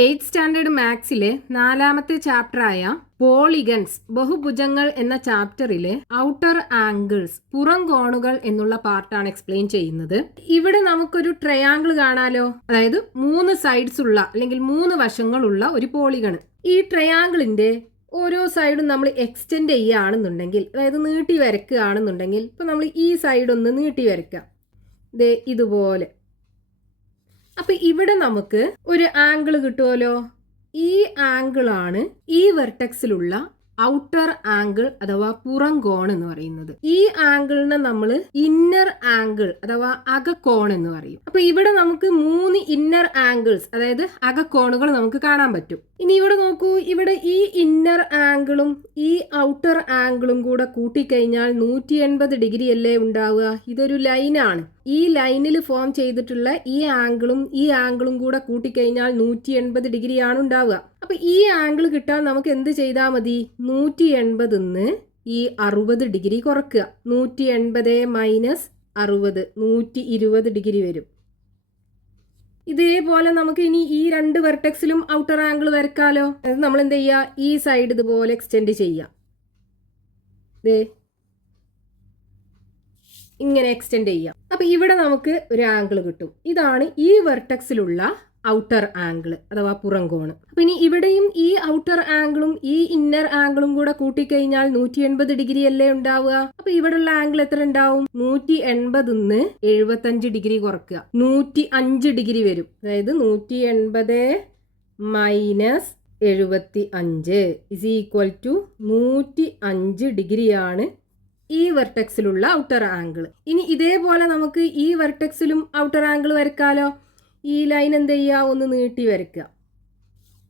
8th standard മാത്സിലെ 4ാമത്തെ ചാപ്റ്ററായ polygons ബഹുഭുജങ്ങൾ എന്ന ചാപ്റ്ററിലെ outer angles പുറം കോണുകൾ എന്നുള്ള പാർട്ടാണ് എക്സ്പ്ലെയിൻ ചെയ്യുന്നത്. ഇവിടെ നമുക്കൊരു ട്രയാങ്കിൾ കാണാലോ, അതായത് 3 സൈഡ്സ് ഉള്ള അല്ലെങ്കിൽ 3 വശങ്ങളുള്ള ഒരു പോളിഗൺ. ഈ ട്രയാങ്കിളിന്റെ ഓരോ സൈഡും നമ്മൾ എക്സ്റ്റെൻഡ് ചെയ്യുകയാണെന്നുണ്ടെങ്കിൽ, അതായത് നീട്ടി വരയ്ക്കുകയാണെന്നുണ്ടെങ്കിൽ, ഇപ്പൊ നമ്മൾ ഈ സൈഡ് ഒന്ന് നീട്ടി വരയ്ക്കാം, ഇതുപോലെ. അപ്പൊ ഇവിടെ നമുക്ക് ഒരു ആംഗിൾ കിട്ടുമല്ലോ. ഈ ആംഗിളാണ് ഈ വെർട്ടെക്സിലുള്ള ഔട്ടർ ആംഗിൾ അഥവാ പുറം കോൺ എന്ന് പറയുന്നത്. ഈ ആംഗിളിനെ നമ്മൾ ഇന്നർ ആംഗിൾ അഥവാ അകക്കോൺ എന്ന് പറയും. അപ്പൊ ഇവിടെ നമുക്ക് 3 ഇന്നർ ആംഗിൾസ്, അതായത് അകക്കോണുകൾ നമുക്ക് കാണാൻ പറ്റും. ഇനി ഇവിടെ നോക്കൂ, ഇവിടെ ഈ ഇന്നർ ആംഗിളും ഈ ഔട്ടർ ആംഗിളും കൂടെ കൂട്ടിക്കഴിഞ്ഞാൽ 180 ഡിഗ്രി അല്ലേ ഉണ്ടാവുക. ഇതൊരു ലൈനാണ്. ഈ ലൈനിൽ ഫോം ചെയ്തിട്ടുള്ള ഈ ആംഗിളും കൂടെ കൂട്ടിക്കഴിഞ്ഞാൽ 180 ഡിഗ്രിയാണ് ഉണ്ടാവുക. അപ്പൊ ഈ ആംഗിൾ കിട്ടാൻ നമുക്ക് എന്ത് ചെയ്താൽ മതി? 180 ഈ 60 ഡിഗ്രി കുറക്കുക. 180 മൈനസ് 60 120 ഡിഗ്രി വരും. ഇതേപോലെ നമുക്ക് ഇനി ഈ 2 വെർട്ടെക്സിലും ഔട്ടർ ആംഗിൾ വരക്കാലോ. നമ്മൾ എന്ത് ചെയ്യുക? ഈ സൈഡ് ഇതുപോലെ എക്സ്റ്റെൻഡ് ചെയ്യാം, ഇങ്ങനെ എക്സ്റ്റെൻഡ് ചെയ്യാം. അപ്പൊ ഇവിടെ നമുക്ക് ഒരു ആംഗിൾ കിട്ടും. ഇതാണ് ഈ വെർട്ടെക്സിലുള്ള ഔട്ടർ ആംഗിൾ അഥവാ പുറം കോണ്. അപ്പൊ ഇനി ഇവിടെയും ഈ ഔട്ടർ ആംഗിളും ഈ ഇന്നർ ആംഗിളും കൂടെ കൂട്ടിക്കഴിഞ്ഞാൽ 180 ഡിഗ്രി അല്ലേ ഉണ്ടാവുക. അപ്പൊ ഇവിടെയുള്ള ആംഗിൾ എത്ര ഉണ്ടാവും? 180 75 ഡിഗ്രി കുറക്കുക, 105 ഡിഗ്രി വരും. അതായത് 180 മൈനസ് 75 ഇസ് ഈക്വൽ ടു 105 ഡിഗ്രിയാണ് ഈ വെർട്ടെക്സിലുള്ള ഔട്ടർ ആംഗിൾ. ഇനി ഇതേപോലെ നമുക്ക് ഈ വെർട്ടെക്സിലും ഔട്ടർ ആംഗിൾ വരക്കാലോ. ഈ ലൈൻ എന്ത് ചെയ്യുക? ഒന്ന് നീട്ടി വരയ്ക്കുക.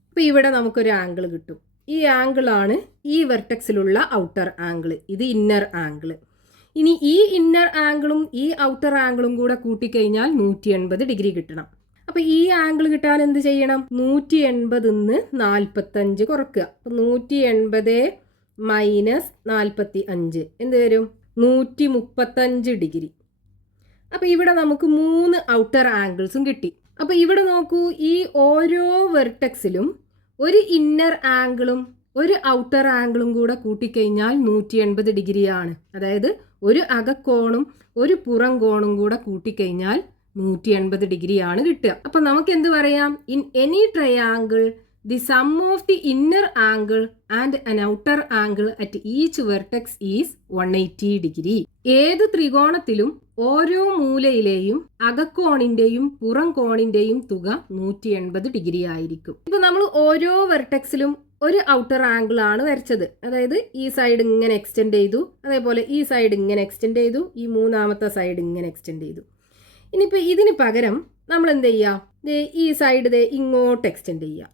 അപ്പോൾ ഇവിടെ നമുക്കൊരു ആംഗിൾ കിട്ടും. ഈ ആംഗിളാണ് ഈ വെർട്ടെക്സിലുള്ള ഔട്ടർ ആംഗിൾ. ഇത് ഇന്നർ ആംഗിൾ. ഇനി ഈ ഇന്നർ ആംഗിളും ഈ ഔട്ടർ ആംഗിളും കൂടെ കൂട്ടിക്കഴിഞ്ഞാൽ 180 ഡിഗ്രി കിട്ടണം. അപ്പോൾ ഈ ആംഗിൾ കിട്ടാൻ എന്ത് ചെയ്യണം? 180 45 കുറക്കുക. അപ്പോൾ 180 മൈനസ് 45 എന്ത് വരും? 135 ഡിഗ്രി. അപ്പോൾ ഇവിടെ നമുക്ക് 3 ഔട്ടർ ആംഗിൾസും കിട്ടി. അപ്പോൾ ഇവിടെ നോക്കൂ, ഈ ഓരോ വെർട്ടെക്സിലും ഒരു ഇന്നർ ആംഗിളും ഒരു ഔട്ടർ ആംഗിളും കൂടെ കൂട്ടിക്കഴിഞ്ഞാൽ 180 ഡിഗ്രിയാണ്. അതായത് ഒരു അകക്കോണും ഒരു പുറം കോണും കൂടെ കൂട്ടിക്കഴിഞ്ഞാൽ 180 ഡിഗ്രിയാണ് കിട്ടുക. അപ്പം നമുക്ക് എന്ത് പറയാം? In any triangle the sum of the inner angle and an outer angle at each vertex is 180 degree. ഏത് ത്രികോണത്തിലും ഓരോ മൂലയിലെയും അകക്കോണിന്റെയും പുറം കോണിന്റെയും തുക 180 ഡിഗ്രി ആയിരിക്കും. ഇപ്പൊ നമ്മൾ ഓരോ വെർട്ടെക്സിലും ഒരു ഔട്ടർ ആംഗിൾ ആണ് വരച്ചത്. അതായത് ഈ സൈഡ് ഇങ്ങനെ എക്സ്റ്റെൻഡ് ചെയ്തു, അതേപോലെ ഈ സൈഡ് ഇങ്ങനെ എക്സ്റ്റെൻഡ് ചെയ്തു, ഈ മൂന്നാമത്തെ സൈഡ് ഇങ്ങനെ എക്സ്റ്റെൻഡ് ചെയ്തു. ഇനിയിപ്പോൾ ഇതിന് പകരം നമ്മൾ എന്ത് ചെയ്യുക? ഈ സൈഡ് ഇങ്ങോട്ട് എക്സ്റ്റെൻഡ് ചെയ്യുക,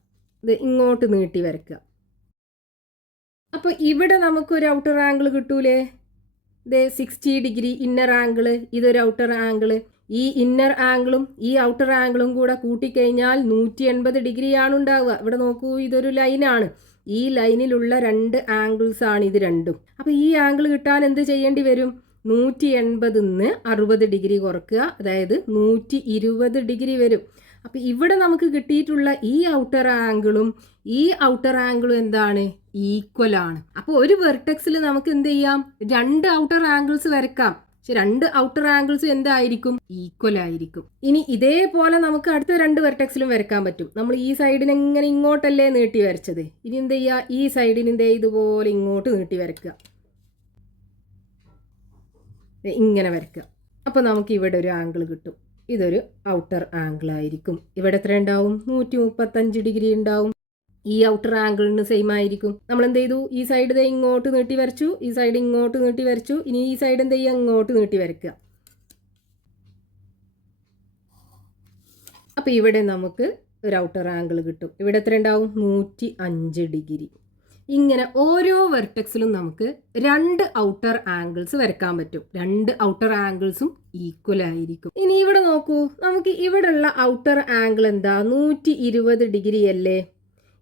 ഇങ്ങോട്ട് നീട്ടി വരയ്ക്കുക. അപ്പോൾ ഇവിടെ നമുക്കൊരു ഔട്ടർ ആംഗിൾ കിട്ടൂലേ? 60 ഡിഗ്രി ഇന്നർ ആംഗിൾ. ഇതൊരു ഔട്ടർ ആംഗിൾ. ഈ ഇന്നർ ആംഗിളും ഈ ഔട്ടർ ആംഗിളും കൂടെ കൂട്ടിക്കഴിഞ്ഞാൽ 180 ഡിഗ്രിയാണ് ഉണ്ടാവുക. ഇവിടെ നോക്കൂ, ഇതൊരു ലൈനാണ്. ഈ ലൈനിലുള്ള 2 ആംഗിൾസ് ആണ് ഇത് രണ്ടും. അപ്പോൾ ഈ ആംഗിൾ കിട്ടാൻ എന്ത് ചെയ്യേണ്ടി വരും? 180 60 ഡിഗ്രി കുറക്കുക, അതായത് 120 ഡിഗ്രി വരും. അപ്പോൾ ഇവിടെ നമുക്ക് കിട്ടിയിട്ടുള്ള ഈ ഔട്ടർ ആംഗിളും ഈ ഔട്ടർ ആംഗിളും എന്താണ്? ഈക്വൽ ആണ്. അപ്പോൾ ഒരു വെർട്ടെക്സിൽ നമുക്ക് എന്ത് ചെയ്യാം? 2 ഔട്ടർ ആംഗിൾസ് വരക്കാം. പക്ഷെ 2 ഔട്ടർ ആംഗിൾസ് എന്തായിരിക്കും? ഈക്വൽ ആയിരിക്കും. ഇനി ഇതേപോലെ നമുക്ക് അടുത്ത 2 വെർട്ടെക്സിലും വരക്കാൻ പറ്റും. നമ്മൾ ഈ സൈഡിനെ ഇങ്ങനെ ഇങ്ങോട്ടല്ലേ നീട്ടി വരച്ചത്. ഇനി എന്ത് ചെയ്യുക? ഈ സൈഡിന് ഇതുപോലെ ഇങ്ങോട്ട് നീട്ടി വരക്കുക, ഇങ്ങനെ വരക്കുക. അപ്പോൾ നമുക്ക് ഇവിടെ ഒരു ആംഗിൾ കിട്ടും. ഇതൊരു ഔട്ടർ ആംഗിൾ ആയിരിക്കും. ഇവിടെ എത്ര ഉണ്ടാവും? 135 ഡിഗ്രി ഉണ്ടാവും. ഈ ഔട്ടർ ആംഗിളിന് സെയിം ആയിരിക്കും. നമ്മൾ എന്ത് ചെയ്തു? ഈ സൈഡ് ഇങ്ങോട്ട് നീട്ടി വരച്ചു, ഈ സൈഡ് ഇങ്ങോട്ട് നീട്ടി വരച്ചു. ഇനി ഈ സൈഡ് എന്ത് ചെയ്യുക? ഇങ്ങോട്ട് നീട്ടി വരയ്ക്കുക. അപ്പോൾ ഇവിടെ നമുക്ക് ഒരു ഔട്ടർ ആംഗിൾ കിട്ടും. ഇവിടെ എത്ര ഉണ്ടാവും? 105 ഡിഗ്രി. ഇങ്ങനെ ഓരോ വെർട്ടെക്സിലും നമുക്ക് 2 ഔട്ടർ ആംഗിൾസ് വരക്കാൻ പറ്റും. 2 ഔട്ടർ ആംഗിൾസും ഈക്വൽ ആയിരിക്കും. ഇനി ഇവിടെ നോക്കൂ, നമുക്ക് ഇവിടെയുള്ള ഔട്ടർ ആംഗിൾ എന്താ? 120 ഡിഗ്രി അല്ലേ?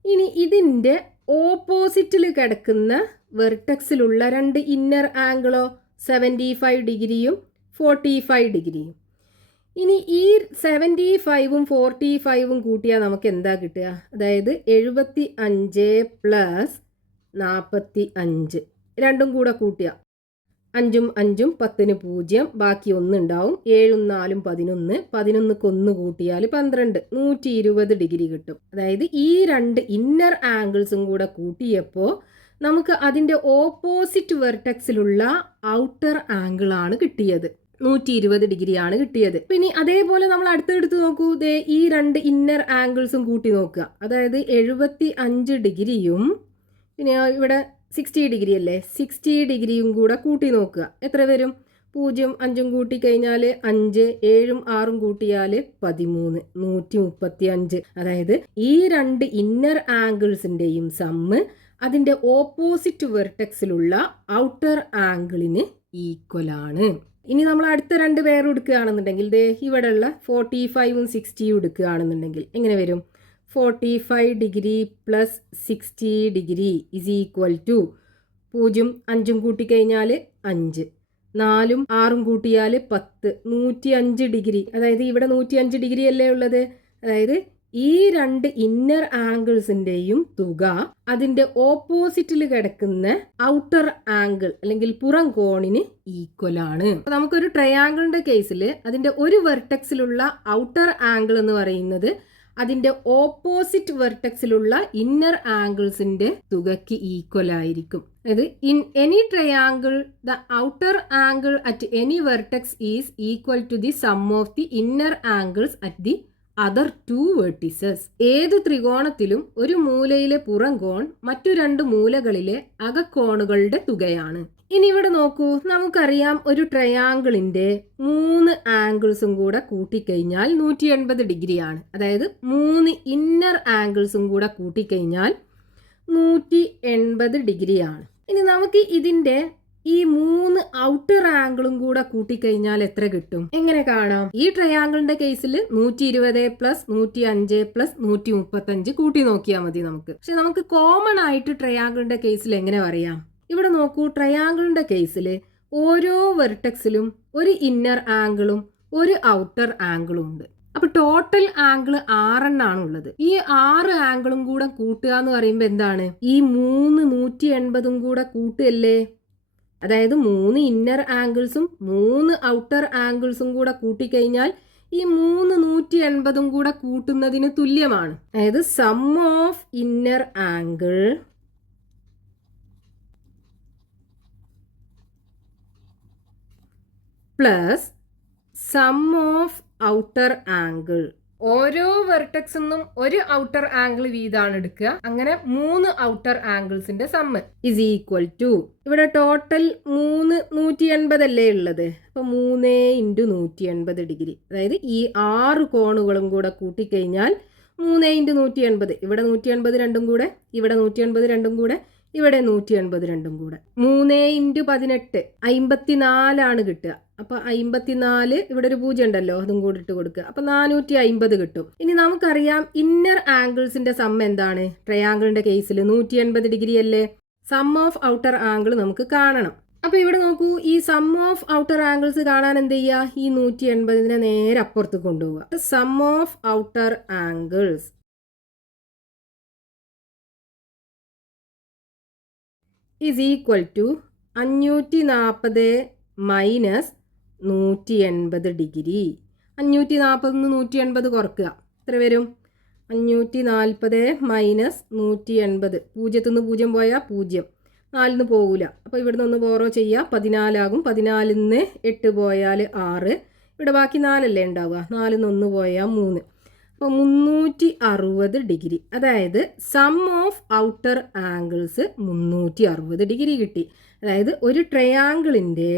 ഇനി ഇതിൻ്റെ ഓപ്പോസിറ്റിൽ കിടക്കുന്ന വെർട്ടെക്സിലുള്ള 2 ഇന്നർ ആംഗിളോ 75 ഡിഗ്രിയും 45 ഡിഗ്രിയും. ഇനി ഈ 75ഉം 45ഉം കൂട്ടിയാൽ നമുക്ക് എന്താ കിട്ടുക? അതായത് 75 പ്ലസ് 45 രണ്ടും കൂടെ കൂട്ടുക. 5ഉം 5ഉം 10ന് 0, ബാക്കി 1 ഉണ്ടാവും. 7ഉം 4ഉം 11, 11ക്ക് 1 കൂട്ടിയാൽ 12, 120 ഡിഗ്രി കിട്ടും. അതായത് ഈ രണ്ട് ഇന്നർ ആംഗിൾസും കൂടെ കൂട്ടിയപ്പോൾ നമുക്ക് അതിൻ്റെ ഓപ്പോസിറ്റ് വെർട്ടെക്സിലുള്ള ഔട്ടർ ആംഗിൾ ആണ് കിട്ടിയത്. 120 ഡിഗ്രിയാണ് കിട്ടിയത്. പിന്നെ അതേപോലെ നമ്മൾ അടുത്തെടുത്ത് നോക്കൂ. ഈ രണ്ട് ഇന്നർ ആംഗിൾസും കൂട്ടി നോക്കുക. അതായത് 75 ഡിഗ്രിയും പിന്നെ ഇവിടെ 60 ഡിഗ്രി അല്ലേ, 60 ഡിഗ്രിയും കൂടെ കൂട്ടി നോക്കുക. എത്ര വരും? 0, 5ഉം കൂട്ടി കഴിഞ്ഞാൽ 5, 7ഉം 6ഉം കൂട്ടിയാൽ 13, 135. അതായത് ഈ രണ്ട് ഇന്നർ ആംഗിൾസിൻ്റെയും സമ്മ് അതിൻ്റെ ഓപ്പോസിറ്റ് വെർട്ടെക്സിലുള്ള ഔട്ടർ ആംഗിളിന് ഈക്വൽ ആണ്. ഇനി നമ്മൾ അടുത്ത രണ്ട് പേർ എടുക്കുകയാണെന്നുണ്ടെങ്കിൽ ഇവിടെയുള്ള 45ഉം 60ഉം എടുക്കുകയാണെന്നുണ്ടെങ്കിൽ എങ്ങനെ വരും? 45 degree plus 60 degree is equal to 0, 5ഉം കൂട്ടിക്കഴിഞ്ഞാൽ 5, 4ഉം 6ഉം കൂട്ടിയാൽ 10, 105 ഡിഗ്രി. അതായത് ഇവിടെ 105 ഡിഗ്രി അല്ലേ ഉള്ളത്. അതായത് ഈ രണ്ട് ഇന്നർ ആംഗിൾസിൻ്റെയും തുക അതിൻ്റെ ഓപ്പോസിറ്റിൽ കിടക്കുന്ന ഔട്ടർ ആംഗിൾ അല്ലെങ്കിൽ പുറം കോണിന് ഈക്വൽ ആണ്. നമുക്കൊരു ട്രയാംഗിളിന്റെ കേസിൽ അതിൻ്റെ ഒരു വെർട്ടെക്സിലുള്ള ഔട്ടർ ആംഗിൾ എന്ന് പറയുന്നത് അതിൻ്റെ ഓപ്പോസിറ്റ് വെർട്ടെക്സിലുള്ള ഇന്നർ ആംഗിൾസിൻ്റെ തുകയ്ക്ക് ഈക്വൽ ആയിരിക്കും. അതായത് in any triangle the outer angle at any vertex is equal to the sum of the inner angles at the other 2 vertices. ഏത് ത്രികോണത്തിലും ഒരു മൂലയിലെ പുറം കോൺ മറ്റു രണ്ട് മൂലകളിലെ അകക്കോണുകളുടെ തുകയാണ്. ഇനി ഇവിടെ നോക്കൂ, നമുക്കറിയാം ഒരു ട്രയാംഗിളിന്റെ 3 ആംഗിൾസും കൂടെ കൂട്ടിക്കഴിഞ്ഞാൽ 180 ഡിഗ്രിയാണ്. അതായത് 3 ഇന്നർ ആംഗിൾസും കൂടെ കൂട്ടിക്കഴിഞ്ഞാൽ 180 ഡിഗ്രിയാണ്. ഇനി നമുക്ക് ഇതിന്റെ ഈ 3 ഔട്ടർ ആംഗിളും കൂടെ കൂട്ടിക്കഴിഞ്ഞാൽ എത്ര കിട്ടും? എങ്ങനെ കാണാം? ഈ ട്രയാംഗിളിന്റെ കേസിൽ 120 പ്ലസ് 105 പ്ലസ് 135 കൂട്ടി നോക്കിയാൽ മതി നമുക്ക്. പക്ഷെ നമുക്ക് കോമൺ ആയിട്ട് ട്രയാംഗിളിന്റെ കേസിൽ എങ്ങനെ പറയാം? ഇവിടെ നോക്കൂ, ട്രയാംഗിളിന്റെ കേസിൽ ഓരോ വെർട്ടെക്സിലും ഒരു ഇന്നർ ആംഗിളും ഒരു ഔട്ടർ ആംഗിളും ഉണ്ട്. അപ്പൊ ടോട്ടൽ ആംഗിൾ 6 എണ്ണാണുള്ളത്. ഈ 6 ആംഗിളും കൂടെ കൂട്ടുക എന്ന് പറയുമ്പോൾ എന്താണ്? ഈ 3 180ഉം കൂടെ കൂട്ടുകയല്ലേ? അതായത് 3 ഇന്നർ ആംഗിൾസും 3 ഔട്ടർ ആംഗിൾസും കൂടെ കൂട്ടിക്കഴിഞ്ഞാൽ ഈ 3 180ഉം കൂടെ കൂട്ടുന്നതിന് തുല്യമാണ്. അതായത് sum of inner angle plus sum of outer angle. ഓരോ വെർട്ടെക്സിൽ നിന്നും ഒരു ഔട്ടർ ആംഗിൾ വീതാണ് എടുക്കുക. അങ്ങനെ 3 ഔട്ടർ ആംഗിൾസിന്റെ സമ്മ് ഇസ് ഈക്വൽ ടു, ഇവിടെ ടോട്ടൽ 3 180 അല്ലേ ഉള്ളത്. അപ്പൊ 3 × 180 ഡിഗ്രി. അതായത് ഈ 6 കോണുകളും കൂടെ കൂട്ടിക്കഴിഞ്ഞാൽ 3 × 180. ഇവിടെ 180 രണ്ടും കൂടെ, ഇവിടെ 180 രണ്ടും കൂടെ, ഇവിടെ 180 രണ്ടും കൂടെ. 3 × 18 54 കിട്ടുക. അപ്പൊ 54, ഇവിടെ ഒരു 0 ഉണ്ടല്ലോ, അതും കൂടി ഇട്ട് കൊടുക്കുക. അപ്പൊ 450 കിട്ടും. ഇനി നമുക്കറിയാം ഇന്നർ ആംഗിൾസിന്റെ സം എന്താണ്? ട്രയാംഗിളിന്റെ കേസിൽ 180 ഡിഗ്രി അല്ലേ. സം ഓഫ് ഔട്ടർ ആംഗിൾ നമുക്ക് കാണണം. അപ്പൊ ഇവിടെ നോക്കൂ, ഈ സം ഓഫ് ഔട്ടർ ആംഗിൾസ് കാണാൻ എന്ത് ചെയ്യുക? ഈ 180നെ നേരെ അപ്പുറത്ത് കൊണ്ടുപോവുക. Sum of outer angles is equal to 540 minus 180 degree. 540 180 കുറക്കുക, എത്ര വരും? 540 മൈനസ് 180. 0 നിന്ന് 0 പോയാൽ 0, 4 പോകില്ല. അപ്പോൾ ഇവിടുന്ന് ഒന്ന് ബോറോ ചെയ്യുക, 14 ആകും. 14 നിന്ന് 8 പോയാൽ 6, ഇവിടെ ബാക്കി 4 അല്ലേ ഉണ്ടാവുക. 4 നിന്ന് 1 പോയാൽ 3. അപ്പോൾ 360 ഡിഗ്രി. അതായത് sum of outer angles 360 degree കിട്ടി. അതായത് ഒരു ട്രയാംഗിളിൻ്റെ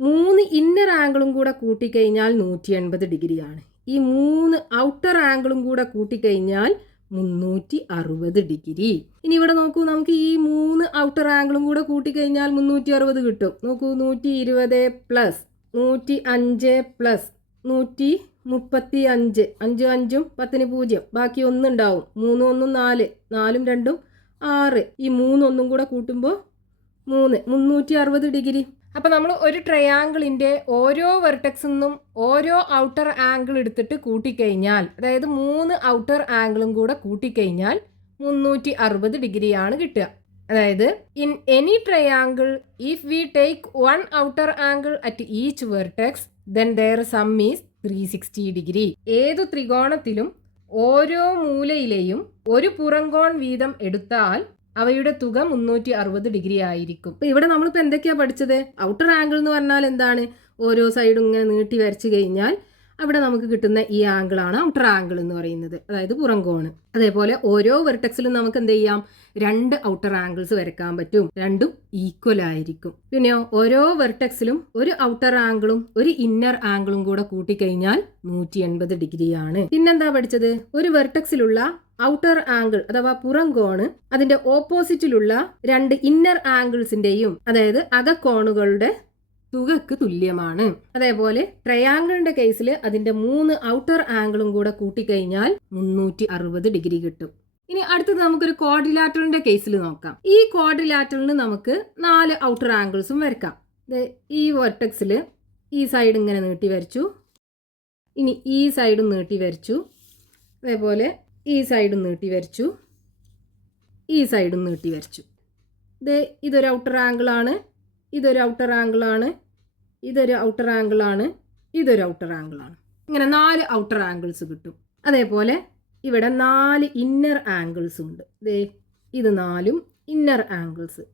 3 ഇന്നർ ആംഗിളും കൂടെ കൂട്ടിക്കഴിഞ്ഞാൽ 180 ഡിഗ്രിയാണ്. ഈ 3 ഔട്ടർ ആംഗിളും കൂടെ കൂട്ടിക്കഴിഞ്ഞാൽ 360 ഡിഗ്രി. ഇനി ഇവിടെ നോക്കൂ, നമുക്ക് ഈ 3 ഔട്ടർ ആംഗിളും കൂടെ കൂട്ടിക്കഴിഞ്ഞാൽ 360 കിട്ടും. നോക്കൂ, 120 പ്ലസ് 105 പ്ലസ് 135, 5 5ഉം 10ന് 0, ബാക്കി 1 ഉണ്ടാവും. 3 1 4, 4ഉം 2ഉം 6, ഈ 3 1 കൂടെ കൂട്ടുമ്പോൾ 360 ഡിഗ്രി. അപ്പോൾ നമ്മൾ ഒരു ട്രയാങ്കിളിൻ്റെ ഓരോ വെർട്ടെക്സിൽ നിന്നും ഓരോ ഔട്ടർ ആംഗിൾ എടുത്തിട്ട് കൂട്ടിക്കഴിഞ്ഞാൽ, അതായത് 3 ഔട്ടർ ആംഗിളും കൂടെ കൂട്ടിക്കഴിഞ്ഞാൽ 360 ഡിഗ്രിയാണ് കിട്ടുക. അതായത് in any triangle if we take 1 outer angle at each vertex then their sum is 360 degree. ഏതു ത്രികോണത്തിലും ഓരോ മൂലയിലെയും ഒരു പുറംകോൺ വീതം എടുത്താൽ അവയുടെ തുക 360 ഡിഗ്രി ആയിരിക്കും. ഇപ്പൊ ഇവിടെ നമ്മളിപ്പോൾ എന്തൊക്കെയാ പഠിച്ചത്? ഔട്ടർ ആംഗിൾ എന്ന് പറഞ്ഞാൽ എന്താണ്? ഓരോ സൈഡും ഇങ്ങനെ നീട്ടി വരച്ചു കഴിഞ്ഞാൽ അവിടെ നമുക്ക് കിട്ടുന്ന ഈ ആംഗിളാണ് ഔട്ടർ ആംഗിൾ എന്ന് പറയുന്നത്, അതായത് പുറംകോണ്. അതേപോലെ ഓരോ വെർട്ടെക്സിലും നമുക്ക് എന്ത് ചെയ്യാം? 2 ഔട്ടർ ആംഗിൾസ് വരയ്ക്കാൻ പറ്റും. രണ്ടും ഈക്വൽ ആയിരിക്കും. പിന്നെയോ ഓരോ വെർട്ടെക്സിലും ഒരു ഔട്ടർ ആംഗിളും ഒരു ഇന്നർ ആംഗിളും കൂടെ കൂട്ടിക്കഴിഞ്ഞാൽ 180 ഡിഗ്രിയാണ്. പിന്നെന്താ പഠിച്ചത്? ഒരു വെർട്ടെക്സിലുള്ള ഔട്ടർ ആംഗിൾ അഥവാ പുറംകോണ് അതിന്റെ ഓപ്പോസിറ്റിലുള്ള 2 ഇന്നർ ആംഗിൾസിന്റെയും, അതായത് അകക്കോണുകളുടെ തുകക്ക് തുല്യമാണ്. അതേപോലെ ട്രയാങ്കിളിന്റെ കേസിൽ അതിന്റെ 3 ഔട്ടർ ആംഗിളും കൂടെ കൂട്ടിക്കഴിഞ്ഞാൽ 360 ഡിഗ്രി കിട്ടും. ഇനി അടുത്തത് നമുക്കൊരു ക്വാഡ്രിലാറ്ററലിന്റെ കേസിൽ നോക്കാം. ഈ ക്വാഡ്രിലാറ്ററലിന് നമുക്ക് 4 ഔട്ടർ ആംഗിൾസും വരക്കാം. ഈ വെർട്ടെക്സിൽ ഈ സൈഡ് ഇങ്ങനെ നീട്ടി വരച്ചു, ഇനി ഈ സൈഡും നീട്ടി വരച്ചു, അതേപോലെ ഈ സൈഡും നീട്ടി വരച്ചു, ഈ സൈഡും നീട്ടി വരച്ചു. ഇതൊരു ഔട്ടർ ആംഗിളാണ്, ഇതൊരു ഔട്ടർ ആംഗിളാണ്, ഇതൊരു ഔട്ടർ ആംഗിളാണ്, ഇതൊരു ഔട്ടർ ആംഗിളാണ്. ഇങ്ങനെ 4 ഔട്ടർ ആംഗിൾസ് കിട്ടും. അതേപോലെ ഇവിടെ 4 ഇന്നർ ആംഗിൾസ് ഉണ്ട്. ഇത് 4 ഇന്നർ ആംഗിൾസ്.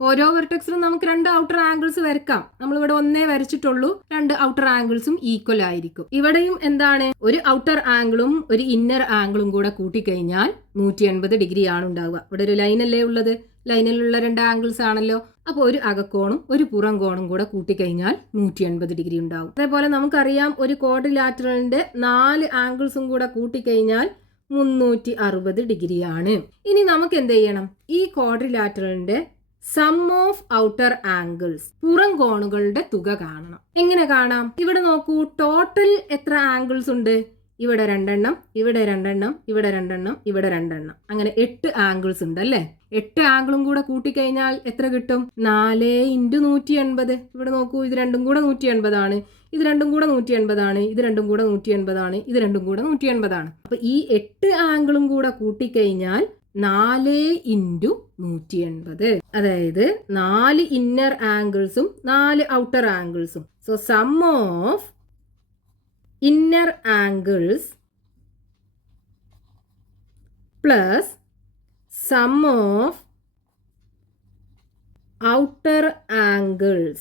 ഓരോ വെർട്ടെക്സിലും നമുക്ക് 2 ഔട്ടർ ആംഗിൾസ് വരക്കാം. നമ്മളിവിടെ 1 വരച്ചിട്ടുള്ളൂ. 2 ഔട്ടർ ആംഗിൾസും ഈക്വൽ ആയിരിക്കും. ഇവിടെയും എന്താണ്? ഒരു ഔട്ടർ ആംഗിളും ഒരു ഇന്നർ ആംഗിളും കൂടെ കൂട്ടിക്കഴിഞ്ഞാൽ 180 ഡിഗ്രി ആണ് ഉണ്ടാവുക. ഇവിടെ ഒരു ലൈനല്ലേ ഉള്ളത്? ലൈനിലുള്ള 2 ആംഗിൾസ് ആണല്ലോ. അപ്പോൾ ഒരു അകക്കോണും ഒരു പുറം കോണും കൂടെ കൂട്ടിക്കഴിഞ്ഞാൽ 180 ഡിഗ്രി ഉണ്ടാവും. അതേപോലെ നമുക്കറിയാം ഒരു ക്വാഡ്രിലാറ്ററലിന്റെ 4 ആംഗിൾസും കൂടെ കൂട്ടിക്കഴിഞ്ഞാൽ 360 ഡിഗ്രിയാണ്. ഇനി നമുക്ക് എന്ത് ചെയ്യണം? ഈ ക്വാഡ്രിലാറ്ററലിന്റെ സം ഓഫ് ഔട്ടർ ആംഗിൾസ്, പുറം കോണുകളുടെ തുക കാണണം. എങ്ങനെ കാണാം? ഇവിടെ നോക്കൂ, ടോട്ടൽ എത്ര ആംഗിൾസ് ഉണ്ട്? ഇവിടെ 2 എണ്ണം, ഇവിടെ 2 എണ്ണം, ഇവിടെ 2 എണ്ണം, ഇവിടെ 2 എണ്ണം, അങ്ങനെ 8 ആംഗിൾസ് ഉണ്ട് അല്ലേ? 8 ആംഗിളും കൂടെ കൂട്ടിക്കഴിഞ്ഞാൽ എത്ര കിട്ടും? 4 × 180. ഇവിടെ നോക്കൂ, ഇത് രണ്ടും കൂടെ 180 ആണ്, ഇത് രണ്ടും കൂടെ 180 ആണ്, ഇത് രണ്ടും കൂടെ 180 ആണ്, ഇത് രണ്ടും കൂടെ 180 ആണ്. അപ്പൊ ഈ 8 ആംഗിളും കൂടെ കൂട്ടിക്കഴിഞ്ഞാൽ 4 × 180, അതായത് 4 ഇന്നർ ആംഗിൾസും 4 ഔട്ടർ ആംഗിൾസും. So sum of inner angles plus sum of outer angles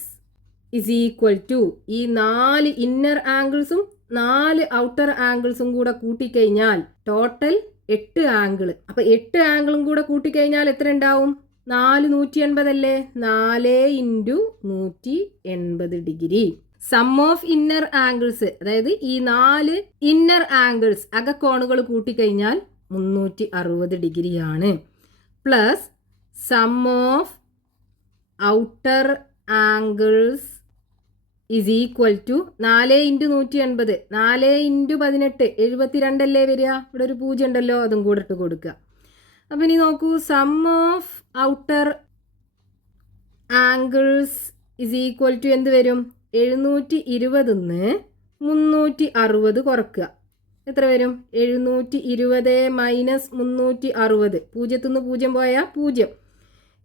is equal to ഈ 4 ഇന്നർ ആംഗിൾസും 4 ഔട്ടർ ആംഗിൾസും കൂടെ കൂട്ടിക്കഴിഞ്ഞാൽ ടോട്ടൽ 8 ആംഗിൾ. അപ്പൊ 8 ആംഗിളും കൂടെ കൂട്ടിക്കഴിഞ്ഞാൽ എത്ര ഉണ്ടാവും? 4 180 അല്ലേ? 4 × 180 degree. Sum of inner angles, അതായത് ഈ 4 ഇന്നർ ആംഗിൾസ് അകക്കോണുകൾ കൂട്ടിക്കഴിഞ്ഞാൽ 360 ഡിഗ്രിയാണ്. Plus sum of outer angles is equal to 4 × 180, 4 × 18 72 അല്ലേ വരിക? ഇവിടെ ഒരു 0 ഉണ്ടല്ലോ, അതും കൂടെ ഇട്ട് കൊടുക്കുക. അപ്പം ഇനി നോക്കൂ, sum of outer angles is equal to എന്ത് വരും? 720 360 കുറക്കുക. എത്ര വരും? 720 - 360. 0 0 പോയാൽ 0.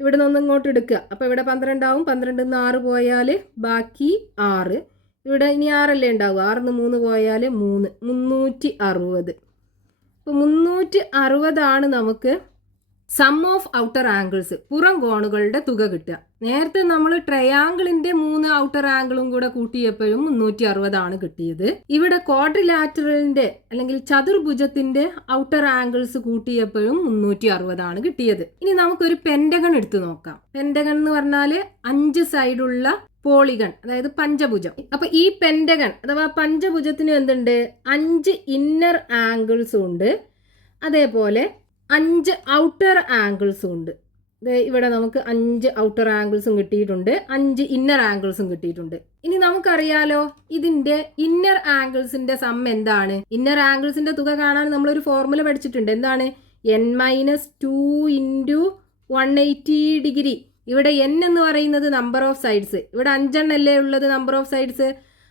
ഇവിടെ നിന്ന് ഇങ്ങോട്ട് എടുക്കുക. അപ്പോൾ ഇവിടെ 12 ആവും. 12 6 പോയാൽ ബാക്കി 6. ഇവിടെ ഇനി 6 അല്ലേ ഉണ്ടാവുക? 6 3 പോയാൽ 3. 360. അപ്പോൾ 360 ആണ് നമുക്ക് സം ഓഫ് ഔട്ടർ ആംഗിൾസ്, പുറം കോണുകളുടെ തുക കിട്ടുക. നേരത്തെ നമ്മൾ ട്രയാങ്കിളിന്റെ 3 ഔട്ടർ ആംഗിളും കൂടെ കൂട്ടിയപ്പോഴും 360 ആണ് കിട്ടിയത്. ഇവിടെ ക്വാഡ്രിലാറ്ററലിന്റെ അല്ലെങ്കിൽ ചതുർഭുജത്തിന്റെ ഔട്ടർ ആംഗിൾസ് കൂട്ടിയപ്പോഴും 360 ആണ് കിട്ടിയത്. ഇനി നമുക്കൊരു പെന്റഗൺ എടുത്തു നോക്കാം. പെന്റഗൺ എന്ന് പറഞ്ഞാല് 5 സൈഡുള്ള പോളിഗൺ, അതായത് പഞ്ചഭുജം. അപ്പൊ ഈ പെന്റഗൺ അഥവാ പഞ്ചഭുജത്തിന് എന്തുണ്ട്? 5 ഇന്നർ ആംഗിൾസും ഉണ്ട്, അതേപോലെ 5 ഔട്ടർ ആംഗിൾസും ഉണ്ട്. ഇവിടെ നമുക്ക് 5 ഔട്ടർ ആംഗിൾസും കിട്ടിയിട്ടുണ്ട്, 5 ഇന്നർ ആംഗിൾസും കിട്ടിയിട്ടുണ്ട്. ഇനി നമുക്കറിയാലോ ഇതിന്റെ ഇന്നർ ആംഗിൾസിന്റെ സം എന്താണ്? ഇന്നർ ആംഗിൾസിന്റെ തുക കാണാൻ നമ്മളൊരു ഫോർമുല പഠിച്ചിട്ടുണ്ട്. എന്താണ്? n - 2 × 180 ഡിഗ്രി ഇവിടെ n എന്ന് പറയുന്നത് നമ്പർ ഓഫ് സൈഡ്സ്. ഇവിടെ 5 എണ്ണല്ലേ ഉള്ളത് നമ്പർ ഓഫ് സൈഡ്സ്.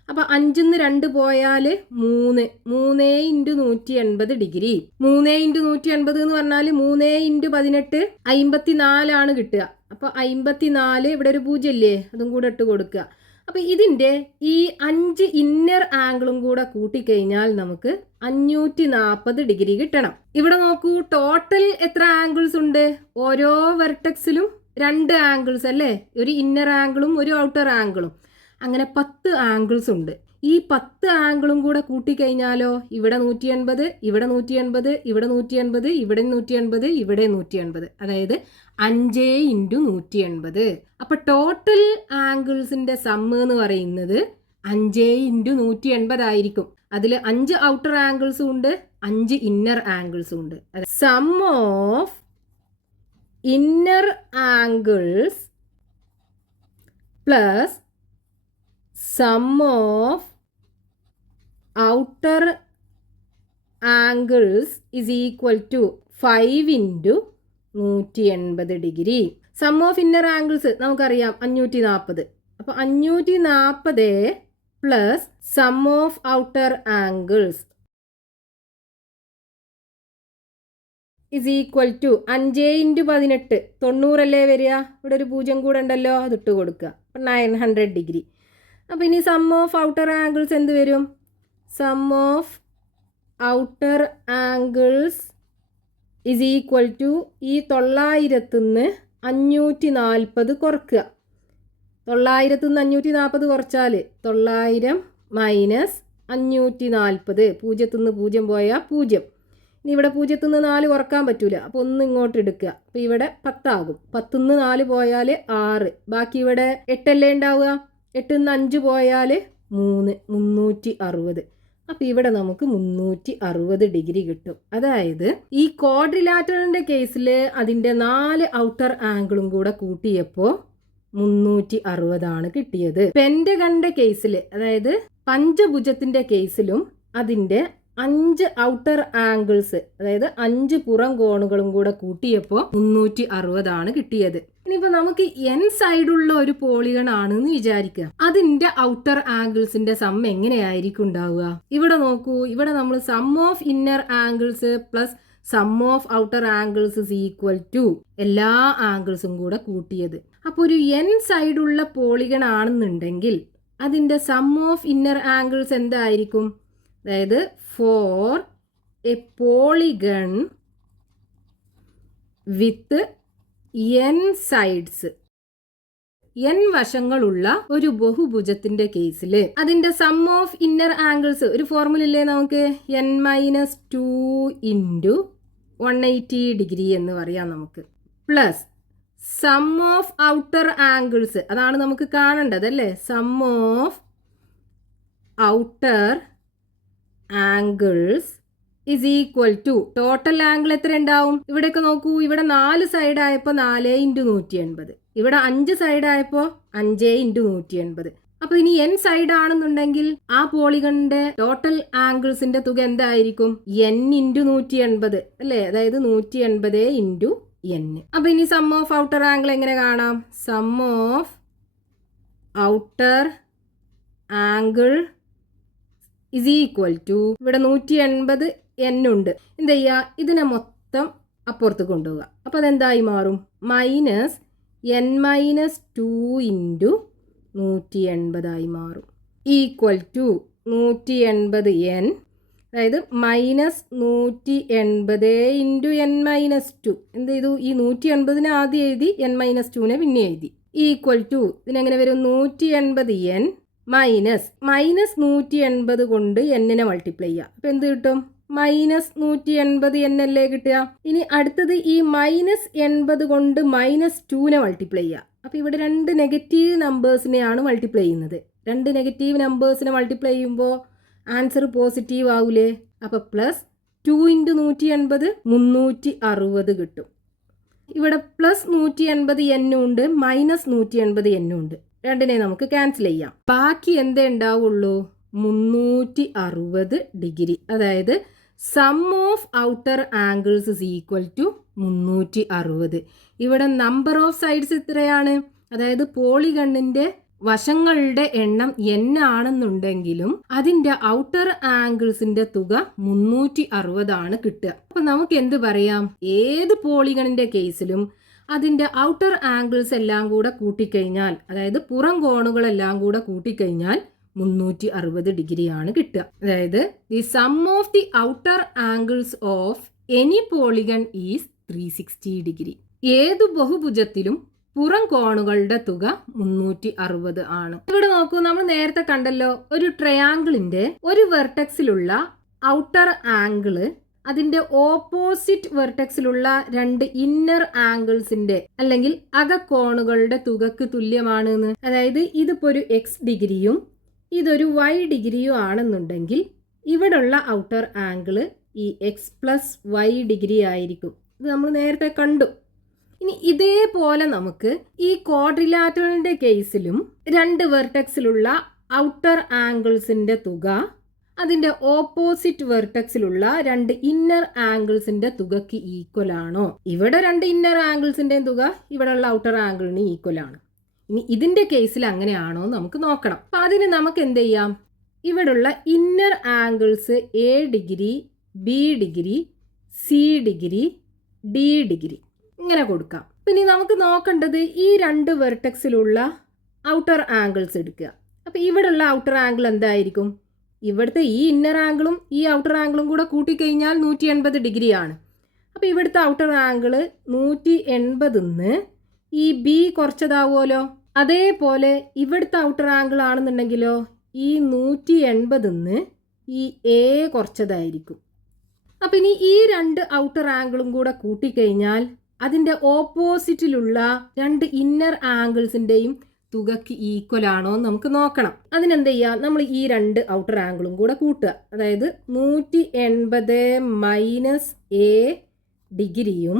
അപ്പോൾ 5 2 പോയാൽ 3. 3 × 180 ഡിഗ്രി. 3 × 180 എന്ന് പറഞ്ഞാൽ 3 × 18 54 ആണ് കിട്ടുക. അപ്പോൾ 54, ഇവിടെ ഒരു 0 ഇല്ലേ, അതും കൂടെ ഇട്ട് കൊടുക്കുക. അപ്പോൾ ഇതിൻ്റെ ഈ 5 ഇന്നർ ആംഗിളും കൂടെ കൂട്ടിക്കഴിഞ്ഞാൽ നമുക്ക് 540 ഡിഗ്രി കിട്ടണം. ഇവിടെ നോക്കൂ, ടോട്ടൽ എത്ര ആംഗിൾസ് ഉണ്ട്? ഓരോ വെർട്ടെക്സിലും 2 ആംഗിൾസ് അല്ലേ, ഒരു ഇന്നർ ആംഗിളും ഒരു ഔട്ടർ ആംഗിളും. അങ്ങനെ 10 ആംഗിൾസ് ഉണ്ട്. ഈ 10 ആംഗിളും കൂടെ കൂട്ടിക്കഴിഞ്ഞാലോ ഇവിടെ 180, ഇവിടെ 180, ഇവിടെ 180, ഇവിടെ 180, ഇവിടെ 180, അതായത് 5 × 180. അപ്പോൾ ടോട്ടൽ ആംഗിൾസിൻ്റെ സമ്മ് എന്ന് പറയുന്നത് 5 × 180 ആയിരിക്കും. അതിൽ 5 ഔട്ടർ ആംഗിൾസും ഉണ്ട്, 5 ഇന്നർ ആംഗിൾസും ഉണ്ട്. Sum of inner angles plus sum of outer angles is equal to 5 × 180 degree. Sum of inner angles നമുക്കറിയാം 540. അപ്പോൾ 540 plus sum of outer angles is equal to 5 × 18 90 അല്ലേ വരിക. ഇവിടെ ഒരു 0 കൂടെ ഉണ്ടല്ലോ, അതിട്ട് കൊടുക്കുക. അപ്പം 900 ഡിഗ്രി. അപ്പോൾ ഇനി സം ഓഫ് ഔട്ടർ ആംഗിൾസ് എന്ത് വരും? Sum of outer angles is equal to ഈ 900 നിന്ന് 540 കുറക്കുക. 900 നിന്ന് 540 കുറച്ചാൽ 900 മൈനസ് 540, 0 നിന്ന് 0 പോയാൽ 0. ഇനി ഇവിടെ 0 നിന്ന് 4 കുറക്കാൻ പറ്റൂല, അപ്പോൾ 1 ഇങ്ങോട്ട് എടുക്കുക. അപ്പോൾ ഇവിടെ 10 ആകും. 10 നിന്ന് 4 പോയാൽ 6, ബാക്കി ഇവിടെ 8 അല്ലേ ഉണ്ടാവുക. 8 നിന്ന് 5 പോയാൽ 3, 360. അപ്പോൾ ഇവിടെ നമുക്ക് 360 ഡിഗ്രി കിട്ടും. അതായത് ഈ ക്വാഡ്രിലാറ്ററലിൻ്റെ കേസിൽ അതിൻ്റെ 4 ഔട്ടർ ആംഗിളും കൂടെ കൂട്ടിയപ്പോൾ 360 കിട്ടിയത്. പെൻറ്റഗണിൻ്റെ കേസിൽ, അതായത് പഞ്ചഭുജത്തിൻ്റെ കേസിലും അതിൻ്റെ 5 ഔട്ടർ ആംഗിൾസ്, അതായത് 5 പുറം കോണുകളും കൂടെ കൂട്ടിയപ്പോൾ 360 കിട്ടിയത്. ഇനിയിപ്പോൾ നമുക്ക് n സൈഡുള്ള ഒരു പോളിഗൺ ആണെന്ന് വിചാരിക്കുക. അതിൻ്റെ ഔട്ടർ ആംഗിൾസിന്റെ സം എങ്ങനെയായിരിക്കും ഉണ്ടാവുക? ഇവിടെ നോക്കൂ, ഇവിടെ നമ്മൾ sum of inner angles plus sum of outer angles is equal to എല്ലാ ആംഗിൾസും കൂടെ കൂട്ടിയത്. അപ്പോൾ ഒരു n സൈഡുള്ള പോളിഗൺ ആണെന്നുണ്ടെങ്കിൽ അതിൻ്റെ സം ഓഫ് ഇന്നർ ആംഗിൾസ് എന്തായിരിക്കും? അതായത് for a polygon with n sides, n വശങ്ങളുള്ള ഒരു ബഹുഭുജത്തിന്റെ കേസിൽ അതിന്റെ സം ഓഫ് ഇന്നർ ആംഗിൾസ് ഒരു ഫോർമുല ഇല്ലേ നമുക്ക്, n-2 × 180 ഡിഗ്രി എന്ന് പറയാം നമുക്ക്, plus sum of outer angles, അതാണ് നമുക്ക് കാണേണ്ടത് അല്ലേ. Sum of outer angles is equal to total angle എത്ര ഉണ്ടാവും? ഇവിടെയൊക്കെ നോക്കൂ, ഇവിടെ 4 സൈഡ് ആയപ്പോൾ 4 × 180, ഇവിടെ 5 സൈഡ് ആയപ്പോൾ 5 × 180. അപ്പൊ ഇനി n സൈഡ് ആണെന്നുണ്ടെങ്കിൽ ആ പോളിഗണിന്റെ ടോട്ടൽ ആംഗിൾസിന്റെ തുക എന്തായിരിക്കും? n × 180 അല്ലേ, അതായത് 180 × n. അപ്പൊ ഇനി സം ഓഫ് ഔട്ടർ ആംഗിൾ എങ്ങനെ കാണാം? Sum of outer angle is equal to, ഇവിടെ 180 n ഉണ്ട്, എന്ത് ചെയ്യുക, ഇതിനെ മൊത്തം അപ്പുറത്ത് കൊണ്ടുപോവുക. അപ്പോൾ അതെന്തായി മാറും? മൈനസ് n-2 × 180 മാറും, ഈക്വൽ ടു 180n, അതായത് മൈനസ് 180 × n-2. എന്ത് ചെയ്തു? ഈ 180 ആദ്യം എഴുതി, n-2 പിന്നെ എഴുതി, ഈക്വൽ ടു ഇതിനെങ്ങനെ വരും? 180n മൈനസ് 180 കൊണ്ട് n-നെ മൾട്ടിപ്ലൈ ചെയ്യുക. അപ്പോൾ എന്ത് കിട്ടും? മൈനസ് 180 n അല്ലേ കിട്ടുക. ഇനി അടുത്തത് ഈ -80 കൊണ്ട് -2നെ മൾട്ടിപ്ലൈ ചെയ്യുക. അപ്പോൾ ഇവിടെ 2 നെഗറ്റീവ് നമ്പേഴ്സിനെയാണ് മൾട്ടിപ്ലൈ ചെയ്യുന്നത്. 2 നെഗറ്റീവ് നമ്പേഴ്സിനെ മൾട്ടിപ്ലൈ ചെയ്യുമ്പോൾ ആൻസർ പോസിറ്റീവ് ആവൂലേ? അപ്പോൾ പ്ലസ് 2 × 180 360 കിട്ടും. ഇവിടെ പ്ലസ് 180 n ഉണ്ട്, മൈനസ് 180 n ഉണ്ട്. 2നെ നമുക്ക് ക്യാൻസൽ ചെയ്യാം. ബാക്കി എന്തേ ഉണ്ടാവുള്ളൂ? 360 ഡിഗ്രി. അതായത് sum of outer angles is equal to 360. ഇവിടെ നമ്പർ ഓഫ് സൈഡ്സ് എത്രയാണ്? അതായത് പോളിഗണിന്റെ വശങ്ങളുടെ എണ്ണം n ആണെന്നുണ്ടെങ്കിലും അതിന്റെ ഔട്ടർ ആംഗിൾസിന്റെ തുക 360 ആണ് കിട്ടുക. അപ്പൊ നമുക്ക് എന്ത് പറയാം? ഏത് പോളിഗണിന്റെ കേസിലും അതിന്റെ ഔട്ടർ ആംഗിൾസ് എല്ലാം കൂടെ കൂട്ടിക്കഴിഞ്ഞാൽ, അതായത് പുറം കോണുകളെല്ലാം കൂടെ കൂട്ടിക്കഴിഞ്ഞാൽ 360 ഡിഗ്രിയാണ് കിട്ടുക. അതായത് the sum of the outer angles of any polygon is 360 degree. ഏതു ബഹുഭുജത്തിലും പുറം കോണുകളുടെ തുക 360 ആണ്. ഇവിടെ നോക്കൂ, നമ്മൾ നേരത്തെ കണ്ടല്ലോ, ഒരു ട്രയാങ്കിളിന്റെ ഒരു വെർട്ടെക്സിലുള്ള ഔട്ടർ ആംഗിള് അതിന്റെ ഓപ്പോസിറ്റ് വെർട്ടെക്സിലുള്ള രണ്ട് ഇന്നർ ആംഗിൾസിന്റെ അല്ലെങ്കിൽ അകക്കോണുകളുടെ തുകക്ക് തുല്യമാണ്. അതായത് ഇതിപ്പോ ഒരു x ഡിഗ്രിയും ഇതൊരു y ഡിഗ്രിയും ആണെന്നുണ്ടെങ്കിൽ ഇവിടുള്ള ഔട്ടർ ആംഗിള് ഈ x+y ഡിഗ്രി ആയിരിക്കും. ഇത് നമ്മൾ നേരത്തെ കണ്ടു. ഇനി ഇതേപോലെ നമുക്ക് ഈ ക്വാഡ്രിലാറ്ററലിന്റെ കേസിലും രണ്ട് വെർട്ടെക്സിലുള്ള ഔട്ടർ ആംഗിൾസിന്റെ തുക അതിന്റെ ഓപ്പോസിറ്റ് വെർട്ടെക്സിലുള്ള രണ്ട് ഇന്നർ ആംഗിൾസിന്റെ തുകക്ക് ഈക്വൽ ആണോ? ഇവിടെ രണ്ട് ഇന്നർ ആംഗിൾസിന്റെയും തുക ഇവിടെയുള്ള ഔട്ടർ ആംഗിളിന് ഈക്വൽ ആണ്. ഇനി ഇതിന്റെ കേസിൽ അങ്ങനെയാണോ നമുക്ക് നോക്കണം. അപ്പൊ അതിന് നമുക്ക് എന്ത് ചെയ്യാം? ഇവിടെയുള്ള inner angles A degree, B degree, C degree, D degree ഇങ്ങനെ കൊടുക്കാം. പിന്നെ നമുക്ക് നോക്കേണ്ടത് ഈ രണ്ട് വെർട്ടെക്സിലുള്ള ഔട്ടർ ആംഗിൾസ് എടുക്കുക. അപ്പൊ ഇവിടെയുള്ള ഔട്ടർ ആംഗിൾ എന്തായിരിക്കും? ഇവിടുത്തെ ഈ ഇന്നർ ആംഗിളും ഈ ഔട്ടർ ആംഗിളും കൂടെ കൂട്ടിക്കഴിഞ്ഞാൽ 180 ഡിഗ്രിയാണ്. അപ്പോൾ ഇവിടുത്തെ ഔട്ടർ ആംഗിൾ 180 ഈ B കുറച്ചതാവുമല്ലോ. അതേപോലെ ഇവിടുത്തെ ഔട്ടർ ആംഗിൾ ആണെന്നുണ്ടെങ്കിലോ ഈ 180 ഈ A കുറച്ചതായിരിക്കും. അപ്പം ഇനി ഈ രണ്ട് ഔട്ടർ ആംഗിളും കൂടെ കൂട്ടിക്കഴിഞ്ഞാൽ അതിൻ്റെ ഓപ്പോസിറ്റിലുള്ള രണ്ട് ഇന്നർ ആംഗിൾസിൻ്റെയും തുകയ്ക്ക് ഈക്വൽ ആണോ എന്ന് നമുക്ക് നോക്കണം. അതിനെന്ത് ചെയ്യുക? നമ്മൾ ഈ രണ്ട് ഔട്ടർ ആംഗിളും കൂടെ കൂട്ടുക. അതായത് 180 - A ഡിഗ്രിയും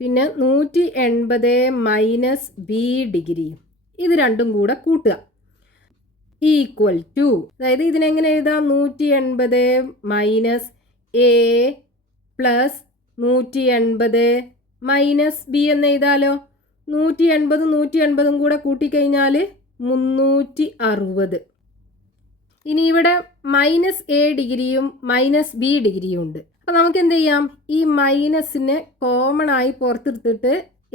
പിന്നെ 180 - B ഡിഗ്രിയും ഇത് രണ്ടും കൂടെ കൂട്ടുക. ഈക്വൽ ടു, അതായത് ഇതിനെങ്ങനെ എഴുതാം? 180 - A പ്ലസ് 180 - B എന്ന് എഴുതാലോ. 180 കൂടെ കൂട്ടിക്കഴിഞ്ഞാൽ 360. ഇനി ഇവിടെ -A ഡിഗ്രിയും -B ഡിഗ്രിയും ഉണ്ട്. അപ്പം നമുക്ക് എന്ത് ചെയ്യാം? ഈ മൈനസിനെ കോമൺ ആയി പുറത്തെടുത്തിട്ട്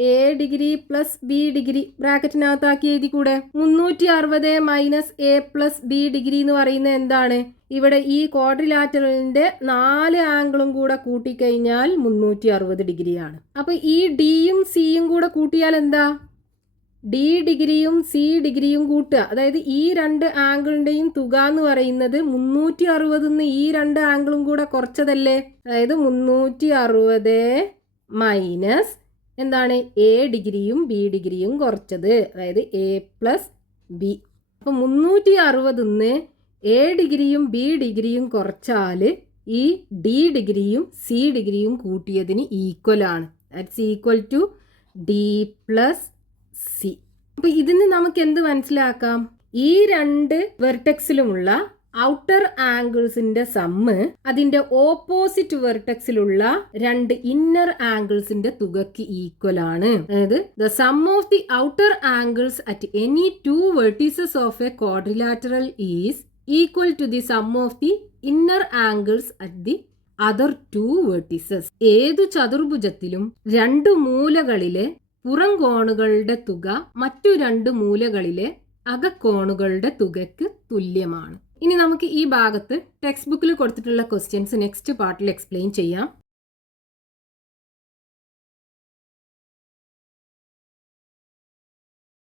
A degree plus B degree ബ്രാക്കറ്റിനകത്താക്കി എഴുതി കൂടെ. 360 - A പ്ലസ് B ഡിഗ്രി എന്ന് പറയുന്നത് എന്താണ്? ഇവിടെ ഈ ക്വാഡ്രിലാറ്ററലിന്റെ 4 ആംഗിളും കൂടെ കൂട്ടിക്കഴിഞ്ഞാൽ 360 ഡിഗ്രിയാണ്. അപ്പൊ ഈ ഡിയും സിയും കൂടെ കൂട്ടിയാൽ എന്താ? D ഡിഗ്രിയും C ഡിഗ്രിയും കൂട്ടുക. അതായത് ഈ രണ്ട് ആംഗിളിന്റെയും തുക എന്ന് പറയുന്നത് 360 ഈ രണ്ട് ആംഗിളും കൂടെ കുറച്ചതല്ലേ. അതായത് 360 മൈനസ് എന്താണ്? A ഡിഗ്രിയും B ഡിഗ്രിയും കുറച്ചത്, അതായത് A പ്ലസ് B. അപ്പം 360 A ഡിഗ്രിയും B ഡിഗ്രിയും കുറച്ചാൽ ഈ D ഡിഗ്രിയും C ഡിഗ്രിയും കൂട്ടിയതിന് ഈക്വൽ ആണ്. That's equal to D plus C. അപ്പം ഇതിന് നമുക്ക് എന്ത് മനസ്സിലാക്കാം? ഈ രണ്ട് വെർട്ടെക്സിലുമുള്ള ഔട്ടർ ആംഗിൾസിന്റെ സമ്മ് അതിന്റെ ഓപ്പോസിറ്റ് വെർട്ടെക്സിലുള്ള രണ്ട് ഇന്നർ ആംഗിൾസിന്റെ തുകയ്ക്ക് ഈക്വൽ ആണ്. അതായത് the sum of the outer angles at any two vertices of a quadrilateral is equal to the sum of the inner angles at the other two vertices. ഏതു ചതുർഭുജത്തിലും രണ്ടു മൂലകളിലെ പുറം കോണുകളുടെ തുക മറ്റു രണ്ട് മൂലകളിലെ അകക്കോണുകളുടെ തുകയ്ക്ക് തുല്യമാണ്. ഇനി നമുക്ക് ഈ ഭാഗത്ത് ടെക്സ്റ്റ് ബുക്കിൽ കൊടുത്തിട്ടുള്ള ക്വസ്റ്റ്യൻസ് നെക്സ്റ്റ് പാർട്ടിൽ എക്സ്പ്ലെയിൻ ചെയ്യാം.